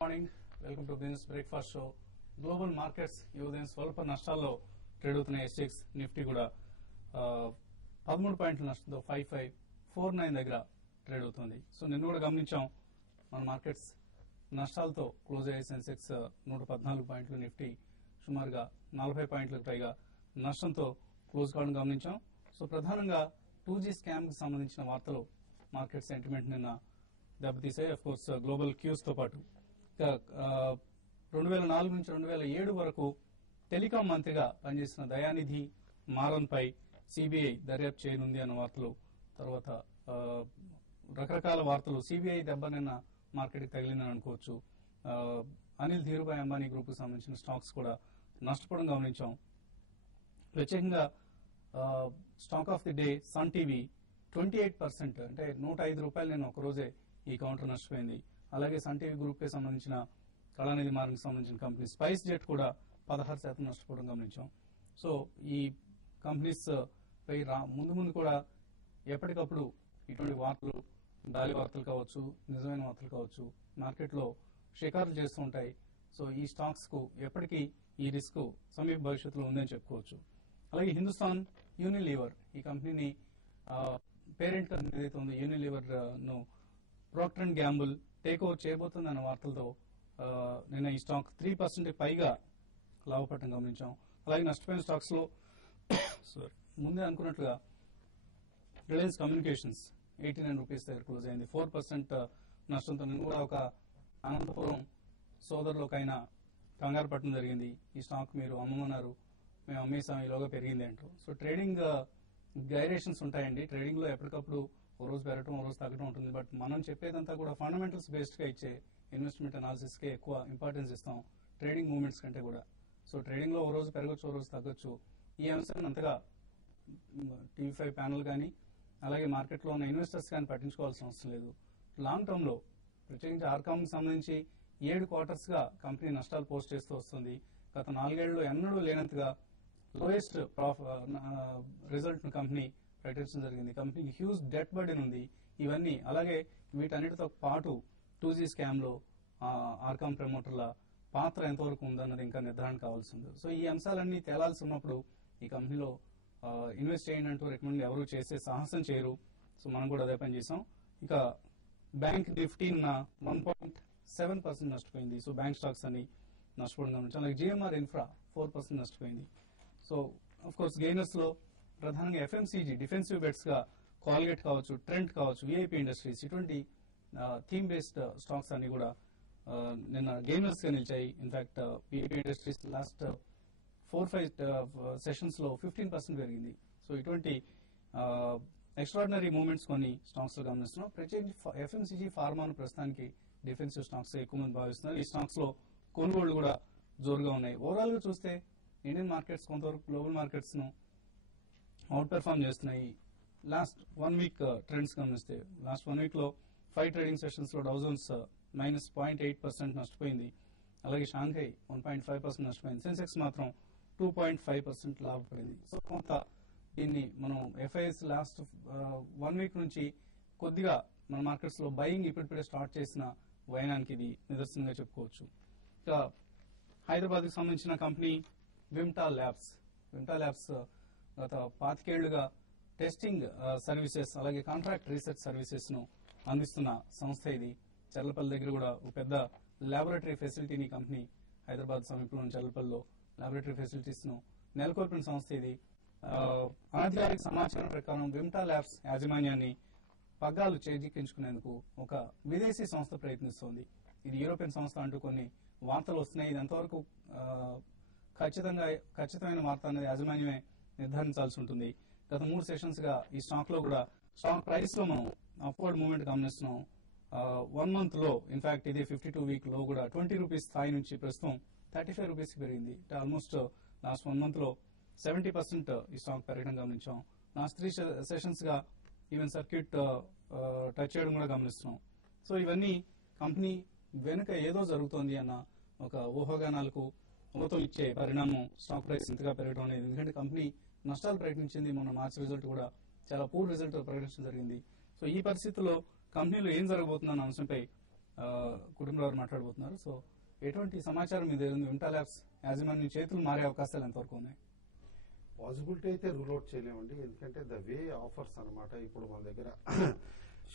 Morning welcome to business breakfast show. Global markets ఈ ఉదయం స్వల్ప నష్టాల్లో ట్రేడ్ అవుతున్న ఎస్ఎక్స్ నిఫ్టీ కూడా 13 పాయింట్ల నష్టంతో 5549 దగ్గర ట్రేడ్ అవుతుంది. సో నిన్న కూడా గమనించాం మన మార్కెట్స్ నష్టాలతో క్లోజ్ అయ్యే సెన్సెక్స్ 114 పాయింట్లు, నిఫ్టీ సుమారుగా 40 పాయింట్లకు పైగా నష్టంతో క్లోజ్ కావడం గమనించాం. సో ప్రధానంగా 2G స్కామ్ కి సంబంధించిన వార్తలు మార్కెట్ సెంటిమెంట్ నిన్న దెబ్బతీసాయి. అఫ్ కోర్స్ గ్లోబల్ క్యూస్ తో పాటు 2004 నుంచి 2007 వరకు టెలికాం మంత్రిగా పనిచేసిన దయానిధి మారన్ పై సిబిఐ దర్యాప్తు చేయనుంది అన్న వార్తలు, తర్వాత రకరకాల వార్తలు. సిబిఐ దెబ్బ నిన్న మార్కెట్ కి తగిలిందని అనుకోవచ్చు. అనిల్ ధీరుభాయ్ అంబానీ గ్రూప్ కు సంబంధించిన స్టాక్స్ కూడా నష్టపోవడం గమనించాం. ప్రత్యేకంగా stock of the day Sun TV 28%, అంటే 105 రూపాయలు నేను ఒక రోజే ఈ కౌంటర్ నష్టపోయింది. అలాగే సన్ టీవీ గ్రూప్ కి సంబంధించిన కళానిధి మార్గం సంబంధించిన కంపెనీ స్పైస్ జెట్ కూడా 16% నష్టపోవడం గమనించాం. సో ఈ కంపెనీస్ పై ముందు కూడా ఎప్పటికప్పుడు ఇటువంటి వార్తలు, గాలి వార్తలు కావచ్చు, నిజమైన వార్తలు కావచ్చు, మార్కెట్ లో షికారులు చేస్తూ ఉంటాయి. సో ఈ స్టాక్స్ కు ఎప్పటికీ ఈ రిస్క్ సమీప భవిష్యత్తులో ఉందని చెప్పుకోవచ్చు. అలాగే హిందుస్థాన్ యూనిలీవర్, ఈ కంపెనీని పేరెంట్ కంపెనీ ఏదైతే ఉందో యూనిలీవర్ ను Procter and Gamble take over చేయబోతుంది అన్న వార్తలతో నిన్న ఈ స్టాక్ 3% పైగా లాభపడటం గమనించాం. అలాగే నష్టపోయిన స్టాక్స్ లో ముందే అనుకున్నట్లుగా రిలయన్స్ కమ్యూనికేషన్స్ 89 రూపీస్ దగ్గర క్లోజ్ అయింది. 4% నష్టంతో నేను కూడా ఒక అనంతపురం సోదరులకైనా కంగారు పట్టడం జరిగింది. ఈ స్టాక్ మీరు అమ్మమన్నారు, మేము అమ్మేసాం, ఈలోగా పెరిగింది అంటూ. సో ట్రేడింగ్ గైరేషన్స్ ఉంటాయండి. ట్రేడింగ్ లో ఎప్పటికప్పుడు ఓ రోజు పెరగడం, ఓ రోజు తగ్గడం ఉంటుంది. బట్ మనం చెప్పేదంతా కూడా ఫండమెంటల్స్ బేస్డ్ గా ఇచ్చే ఇన్వెస్ట్మెంట్ అనాలిసిస్ కే ఎక్కువ ఇంపార్టెన్స్ ఇస్తాం, ట్రేడింగ్ మూవ్మెంట్స్ కంటే కూడా. సో ట్రేడింగ్ లో ఓ రోజు పెరగచ్చు, ఓ రోజు తగ్గొచ్చు. ఈ అంశాన్ని అంతగా టీవీ5 ప్యానల్ కానీ అలాగే మార్కెట్ లో ఉన్న ఇన్వెస్టర్స్ కానీ పట్టించుకోవాల్సిన అవసరం లేదు. లాంగ్ టర్మ్ లో ప్రత్యేకించి ఆర్కామ్ సంబంధించి 7 క్వార్టర్స్ గా కంపెనీ నష్టాలు పోస్ట్ చేస్తూ వస్తుంది. గత 4 ఏళ్లలో ఎన్నడూ లేనంతగా లోయెస్ట్ రిజల్ట్ ను కంపెనీ ప్రకటించడం జరిగింది. కంపెనీకి హ్యూజ్ డెట్ బర్డెన్ ఉంది. ఇవన్నీ అలాగే వీటన్నిటితో పాటు 2G స్కామ్ లో ఆర్కామ్ ప్రమోటర్ల పాత్ర ఎంతవరకు ఉందన్నది ఇంకా నిర్ధారణ కావాల్సి ఉంది. సో ఈ అంశాలన్నీ తేలాల్సి ఉన్నప్పుడు ఈ కంపెనీలో ఇన్వెస్ట్ చేయండి అంటూ రికమెండ్ ఎవరు చేసే సాహసం చేయరు. సో మనం కూడా అదే పని చేసాం. ఇక బ్యాంక్ నిఫ్టీ 1.7% నష్టపోయింది. సో బ్యాంక్ స్టాక్స్ అన్ని నష్టపోవడం గమనించాం. అలాగే జిఎంఆర్ ఇన్ఫ్రా 4% నష్టపోయింది. సో అఫ్ కోర్స్ గెయినర్స్ లో ప్రధానంగా ఎఫ్ఎంసీజీ డిఫెన్సివ్ బెట్స్ గా కాల్గేట్ కావచ్చు, ట్రెంట్ కావచ్చు, విఐపి ఇండస్ట్రీస్, ఇటువంటి థీమ్ బేస్డ్ స్టాక్స్ అన్ని కూడా నిన్న గెయినర్స్ గా నిలిచాయి. In fact VIP industries last 4-5 sessions లో 15% పెరిగింది. సో ఇటువంటి ఎక్స్ట్రాడినరీ మూవ్మెంట్స్ కొన్ని స్టాక్స్ లో గమనిస్తున్నాం. ప్రత్యేకించి ఎఫ్ఎంసీజీ ఫార్మాను ప్రస్తుతానికి డిఫెన్సివ్ స్టాక్స్ ఎక్కువ మంది భావిస్తున్నారు. ఈ స్టాక్స్ లో కొనుగోళ్లు కూడా జోరుగా ఉన్నాయి. ఓవరాల్ గా చూస్తే ఇండియన్ మార్కెట్స్ కొంతవరకు గ్లోబల్ మార్కెట్స్ ను అవుట్ పెర్ఫార్మ్ చేస్తున్నాయి. లాస్ట్ 1 వీక్ ట్రెండ్స్ గమనిస్తే లాస్ట్ 1 వీక్ లో 5 ట్రేడింగ్ సెషన్స్ లో డౌజోన్స్ -0.8% నష్టపోయింది. అలాగే షాంఘై 1.5% నష్టపోయింది. సెన్సెక్స్ మాత్రం 2.5% లాభపడింది. సో కొంత దీన్ని మనం ఎఫ్ఐఎస్ లాస్ట్ 1 వీక్ నుంచి కొద్దిగా మన మార్కెట్స్ లో బయింగ్ ఇప్పుడిప్పుడే స్టార్ట్ చేసిన వైనానికి ఇది నిదర్శనంగా చెప్పుకోవచ్చు. ఇక హైదరాబాద్ కి సంబంధించిన కంపెనీ విమ్టా ల్యాబ్స్ గత 25 ఏళ్లుగా టెస్టింగ్ సర్వీసెస్ అలాగే కాంట్రాక్ట్ రీసెర్చ్ సర్వీసెస్ ను అందిస్తున్న సంస్థ ఇది. చర్లపల్లి దగ్గర కూడా ఒక పెద్ద ల్యాబొరేటరీ ఫెసిలిటీని కంపెనీ హైదరాబాద్ సమీపంలోని చర్లపల్లిలో ల్యాబొరేటరీ ఫెసిలిటీస్ ను నెలకొల్పిన సంస్థ ఇది. అనధికారిక సమాచారం ప్రకారం విమ్టా ల్యాబ్స్ యాజమాన్యాన్ని పగ్గాలు చేజిక్కించుకునేందుకు ఒక విదేశీ సంస్థ ప్రయత్నిస్తోంది. ఇది యూరోపియన్ సంస్థ అంటూ కొన్ని వార్తలు వస్తున్నాయి. ఇది ఎంతవరకు ఖచ్చితమైన వార్త అనేది యాజమాన్యమే నిర్ధారించాల్సి ఉంటుంది. గత 3 సెషన్స్ గా ఈ స్టాక్ లో కూడా స్టాక్ ప్రైస్ లో మనం అప్వర్డ్ మూవ్మెంట్ గమనిస్తున్నాం. 1 మంత్ లో ఇన్ఫాక్ట్ ఇది 52 వీక్ లో కూడా 20 రూపీస్ స్థాయి నుంచి ప్రస్తుతం 35 రూపీస్ కి పెరిగింది. ఆల్మోస్ట్ లాస్ట్ 1 మంత్ లో 70% ఈ స్టాక్ పెరగడం గమనించాం. లాస్ట్ 3 సెషన్స్ గా ఈవెన్ సర్క్యూట్ టచ్ చేయడం కూడా గమనిస్తున్నాం. సో ఇవన్నీ కంపెనీ వెనుక ఏదో జరుగుతోంది అన్న ఒక ఊహాగానాలకు ఊతం ఇచ్చే పరిణామం స్టాక్ ప్రైస్ ఇంతగా పెరగడం అనేది. ఎందుకంటే కంపెనీ నష్టాలు ప్రకటించింది. మొన్న మార్చి రిజల్ట్ కూడా చాలా పూర్ రిజల్ట్ ప్రకటించడం జరిగింది. సో ఈ పరిస్థితుల్లో కంపెనీలో ఏం జరగబోతుందన్న అంశంపై కుటుంబరావు మాట్లాడబోతున్నారు. సో ఎటువంటి సమాచారం మీ దగ్గర ఉంది? వింటా ల్యాబ్స్ యాజమాన్యం చేతులు మారే అవకాశాలు ఎంతవరకు ఉన్నాయి? పాసిబిలిటీ అయితే రూల్ అవుట్ చేయలేమండి. ఎందుకంటే ద వే ఆఫర్స్ అనమాట. ఇప్పుడు మన దగ్గర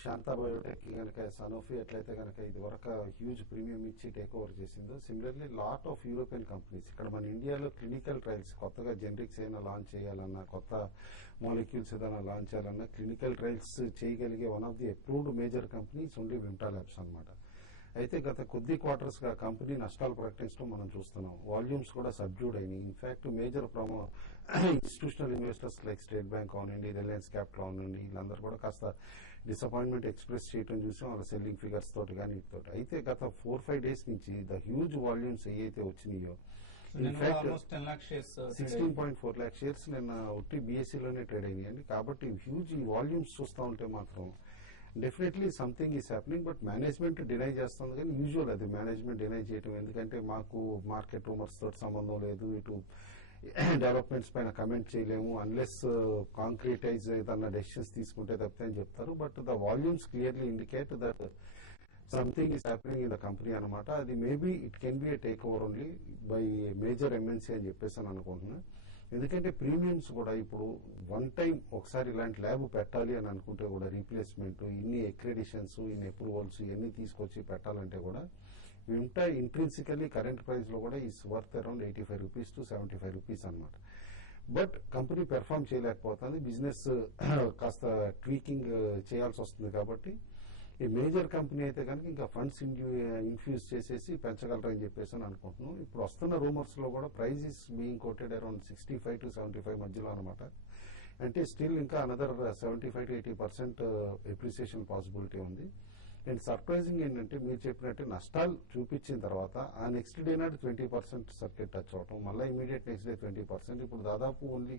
శాంతా బయోటెక్ కనుక సనోఫీ ఎట్లయితే కనుక ఇది వరకు హ్యూజ్ ప్రీమియం ఇచ్చి టేక్ ఓవర్ చేసిందో, similarly lot of European companies ఇక్కడ మన ఇండియాలో క్లినికల్ ట్రయల్స్ కొత్తగా జెనరిక్స్ ఏదైనా లాంచ్ చేయాలన్నా, కొత్త మాలిక్యూల్స్ ఏదైనా లాంచ్ చేయాలన్నా క్లినికల్ ట్రయల్స్ చేయగలిగే one of the approved major companies only వింటా ల్యాబ్స్ అనమాట. అయితే గత కొద్ది క్వార్టర్స్ గా కంపెనీ నష్టాలు ప్రకటించడం మనం చూస్తున్నాం. వాల్యూమ్స్ కూడా సబ్డ్యూడ్ అయినాయి. In fact major institutional investors like state bank అవనండి, రిలయన్స్ క్యాపిటల్ అవనండి, వీళ్ళందరూ కూడా కాస్త డిసప్పాయింట్మెంట్ ఎక్స్ప్రెస్ చేయడం చూసాం వాళ్ళ సెల్లింగ్ ఫిగర్స్ తోటి కానీ వీటితోటి. అయితే గత 4-5 డేస్ నుంచి ద హ్యూజ్ వాల్యూమ్స్ ఏవైతే వచ్చినాయో, ఇన్ఫాక్ట్ 16.4 lakh షేర్స్ నిన్న ఒట్టి బీఎస్సీలోనే ట్రేడ్ అయినాయండి. కాబట్టి హ్యూజ్ ఈ వాల్యూమ్స్ చూస్తూ ఉంటే మాత్రం definitely something is happening. But management deny చేస్తుంది, కానీ యూజువల్ అది మేనేజ్మెంట్ డినై చేయటం. ఎందుకంటే మాకు మార్కెట్ రూమర్స్ తోటి సంబంధం లేదు, ఇటు డెవలప్మెంట్స్ పైన కమెంట్ చేయలేము అన్లెస్ కాంక్రీటైజ్ ఏదన్నా డెసిషన్స్ తీసుకుంటే తప్పితే అని చెప్తారు. But the volumes clearly indicate that something is happening in the company అనమాట. అది maybe it can be A take over only by major MNC అని చెప్పేసి అని అనుకుంటున్నా. ఎందుకంటే ప్రీమియమ్స్ కూడా ఇప్పుడు వన్ టైం ఒకసారి ఇలాంటి ల్యాబ్ పెట్టాలి అని అనుకుంటే కూడా రీప్లేస్మెంట్, ఇన్ని అక్రెడిషన్స్, ఇన్ని అప్రూవల్స్ ఇవన్నీ తీసుకొచ్చి పెట్టాలంటే కూడా వింటా ఇంట్రిన్సికల్లీ కరెంట్ ప్రైస్ లో కూడా is worth around 85 rupees to 75 rupees అనమాట. బట్ కంపెనీ పెర్ఫామ్ చేయలేకపోతుంది, బిజినెస్ కాస్త ట్వీకింగ్ చేయాల్సి వస్తుంది. కాబట్టి ఈ మేజర్ కంపెనీ అయితే కనుక ఇంకా ఫండ్స్ ఇన్ఫ్యూజ్ చేసేసి పెంచగలరని చెప్పేసి అని అనుకుంటున్నాం. ఇప్పుడు వస్తున్న రూమర్స్ లో కూడా price is being quoted around 65 to 75 మధ్యలో అనమాట. అంటే స్టిల్ ఇంకా అనదర్ 75 to 80% ఎప్రిసియేషన్ పాసిబిలిటీ ఉంది. అండ్ సర్ప్రైజింగ్ ఏంటంటే మీరు చెప్పినట్టు నష్టాలు చూపించిన తర్వాత ఆ నెక్స్ట్ డే నాడు 20% సర్కిట్ టచ్ అవటం, మళ్ళీ ఇమీడియట్ నెక్స్ట్ డే 20%. ఇప్పుడు దాదాపు ఓన్లీ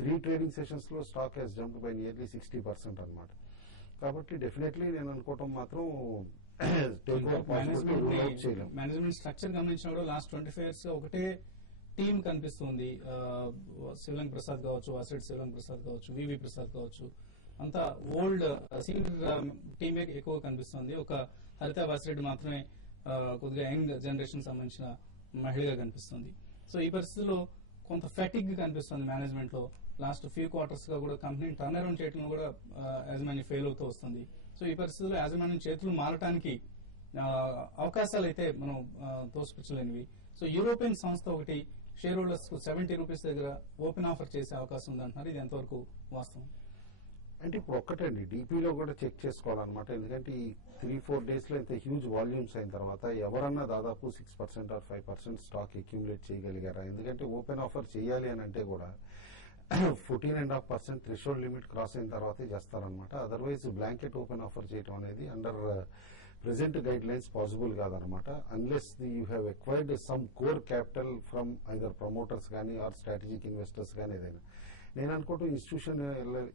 3 ట్రేడింగ్ సెషన్స్ లో stock has jump by nearly 60% అనమాట. కాబట్టి డెఫినెట్లీ నేను అనుకోవటం మాత్రం మేనేజ్మెంట్ స్ట్రక్చర్ గమనించినప్పుడు లాస్ట్ 25 years గా ఒకటే టీం కనిపిస్తుంది. శివలింగ్ ప్రసాద్ కావచ్చు, అసిడ్ శివలింగ్ ప్రసాద్ కావచ్చు, వివి ప్రసాద్ కావచ్చు, అంతా ఓల్డ్ సీనియర్ టీమే ఎక్కువ కనిపిస్తుంది. ఒక హరిత వాసిరెడ్డి మాత్రమే కొద్దిగా యంగ్ జనరేషన్ సంబంధించిన మహిళగా కనిపిస్తుంది. సో ఈ పరిస్థితిలో కొంత ఫెటిగ్ కనిపిస్తుంది మేనేజ్మెంట్ లో. లాస్ట్ ఫ్యూ క్వార్టర్స్ గా కూడా కంపెనీని టర్న్ అరౌండ్ చేయడంలో కూడా యాజమాన్యం ఫెయిల్ అవుతూ వస్తుంది. సో ఈ పరిస్థితిలో యాజమాన్యం చేతులు మారటానికి అవకాశాలు అయితే మనం తోసిపుచ్చలేనివి. సో యూరోపియన్ సంస్థ ఒకటి షేర్ హోల్డర్స్ కు 70 రూపీస్ దగ్గర ఓపెన్ ఆఫర్ చేసే అవకాశం ఉందంటున్నారు. ఇది ఎంతవరకు వాస్తవం? అంటే ఇప్పుడు ఒక్కటండి, డీపీలో కూడా చెక్ చేసుకోవాలన్నమాట. ఎందుకంటే ఈ 3-4 days లో ఇంత హ్యూజ్ వాల్యూమ్స్ అయిన తర్వాత ఎవరన్నా దాదాపు 6% or 5% స్టాక్ అక్యూములేట్ చేయగలిగారా? ఎందుకంటే ఓపెన్ ఆఫర్ చేయాలి అని అంటే కూడా 14.5% థ్రెషోల్డ్ లిమిట్ క్రాస్ అయిన తర్వాతే చేస్తారనమాట. అదర్వైజ్ బ్లాంకెట్ ఓపెన్ ఆఫర్ చేయడం అనేది under present guidelines possible కాదనమాట. Unless you have acquired some core capital from either promoters కానీ ఆర్ స్ట్రాటజిక్ ఇన్వెస్టర్స్ కానీ ఏదైనా. నేను అనుకుంటూ ఇన్స్టిట్యూషన్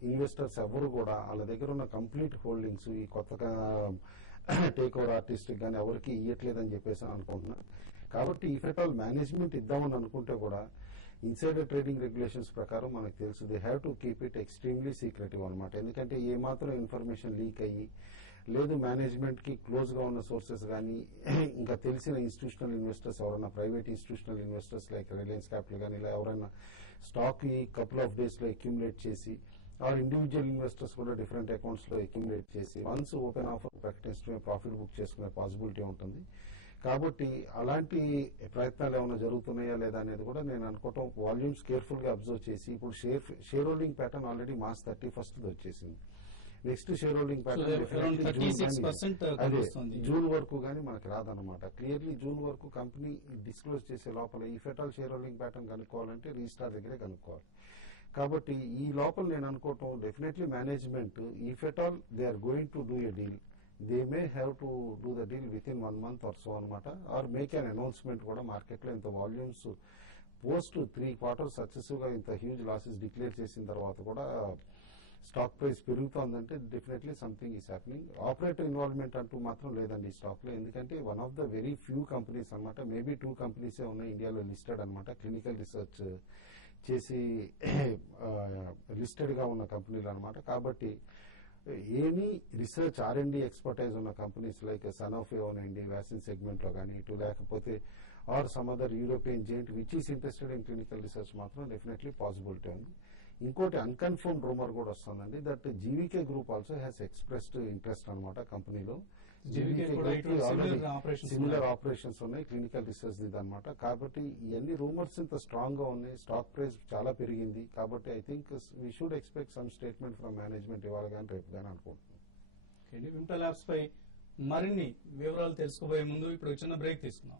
ఇన్వెస్టర్స్ ఎవరు కూడా వాళ్ళ దగ్గర ఉన్న కంప్లీట్ హోల్డింగ్స్ ఈ కొత్తగా టేక్ ఓవర్ ఆర్టిస్ట్ కానీ ఎవరికి ఇవ్వట్లేదని చెప్పేసి అనుకుంటున్నాను. కాబట్టి ఇఫ్ ఎట్ ఆల్ మేనేజ్మెంట్ ఇద్దామని అనుకుంటే కూడా ఇన్సైడర్ ట్రేడింగ్ రెగ్యులేషన్స్ ప్రకారం మనకు తెలుసు they have to keep it extremely secretive అనమాట. ఎందుకంటే ఏమాత్రం ఇన్ఫర్మేషన్ లీక్ అయ్యి లేదు మేనేజ్మెంట్ కి క్లోజ్ గా ఉన్న సోర్సెస్ కానీ ఇంకా తెలిసిన ఇన్స్టిట్యూషనల్ ఇన్వెస్టర్స్ ఎవరైనా private institutional investors like Reliance capital కానీ ఇలా ఎవరైనా స్టాక్ ఈ కపుల్ ఆఫ్ డేస్ లో అక్యూములేట్ చేసి ఆర్ ఇండివిజువల్ ఇన్వెస్టర్స్ కూడా డిఫరెంట్ అకౌంట్స్ లో అక్యూములేట్ చేసి వన్స్ ఓపెన్ ఆఫర్ ప్రకటించడమే ప్రాఫిట్ బుక్ చేసుకునే పాసిబిలిటీ ఉంటుంది. కాబట్టి అలాంటి ప్రయత్నాలు ఏమైనా జరుగుతున్నాయా లేదా అనేది కూడా నేను అనుకోవటం వాల్యూమ్స్ కేర్ఫుల్ గా అబ్జర్వ్ చేసి ఇప్పుడు share holding pattern already March 31st వచ్చేసింది. Next share holding pattern June వరకు కానీ మనకి రాదనమాట. క్లియర్లీ జూన్ వరకు కంపెనీ డిస్క్లోజ్ చేసే లోపల ఈ ఫెటాల్ షేర్ హోల్డింగ్ ప్యాటర్న్ కనుక్కోవాలంటే రిజిస్ట్రార్ దగ్గరే కనుక్కోవాలి. కాబట్టి ఈ లోపల నేను అనుకోవటం డెఫినెట్లీ మేనేజ్మెంట్ ఈ ఫెటాల్ they are going to do a deal, they may have to do the deal with in 1 month or so అనమాట. ఆర్ మేక్ అన్ అనౌన్స్మెంట్ కూడా మార్కెట్ లో ఇంత వాల్యూమ్స్ పోస్ట్ 3 quarters సక్సెసివ్ గా ఇంత హ్యూజ్ లాసెస్ డిక్లేర్ చేసిన తర్వాత కూడా stock price పెరుగుతోందంటే definitely something is happening. Operator involvement అంటూ మాత్రం లేదండి ఈ స్టాక్ లో. ఎందుకంటే one of the very few companies అనమాట, మేబీ 2 companies ఉన్నాయి ఇండియాలో లిస్టెడ్ అనమాట, క్లినికల్ రీసెర్చ్ చేసి లిస్టెడ్ గా ఉన్న కంపెనీలు అనమాట. కాబట్టి ఎనీ రీసెర్చ్ R&D ఎక్స్పర్టైజ్ ఉన్న కంపెనీస్ లైక్ సనోఫీ అవునండి వ్యాక్సిన్ సెగ్మెంట్ లో కానీ ఇటు లేకపోతే or some other European giant which is interested in clinical research మాత్రం డెఫినెట్లీ పాసిబిలిటీ ఉంది. ఇంకోటి అన్కన్ఫర్మ్ రూమర్ కూడా వస్తుందండి that GVK group also has expressed interest అనమాట కంపెనీలో. సిమిలర్ ఆపరేషన్స్ ఉన్నాయి క్లినికల్ రీసెర్చ్ అనమాట. కాబట్టి ఇవన్నీ రూమర్స్ ఇంత స్ట్రాంగ్ గా ఉన్నాయి. స్టాక్ ప్రైస్ చాలా పెరిగింది. కాబట్టి I think we should expect some statement from management ఇవాళ కానీ రేపు కానీ అనుకుంటున్నాను. వింటల్ యాప్స్ పై మరిన్ని వివరాలు తెలుసుకోబోయే ముందు ఇప్పుడు చిన్న బ్రేక్ తీసుకుందాం.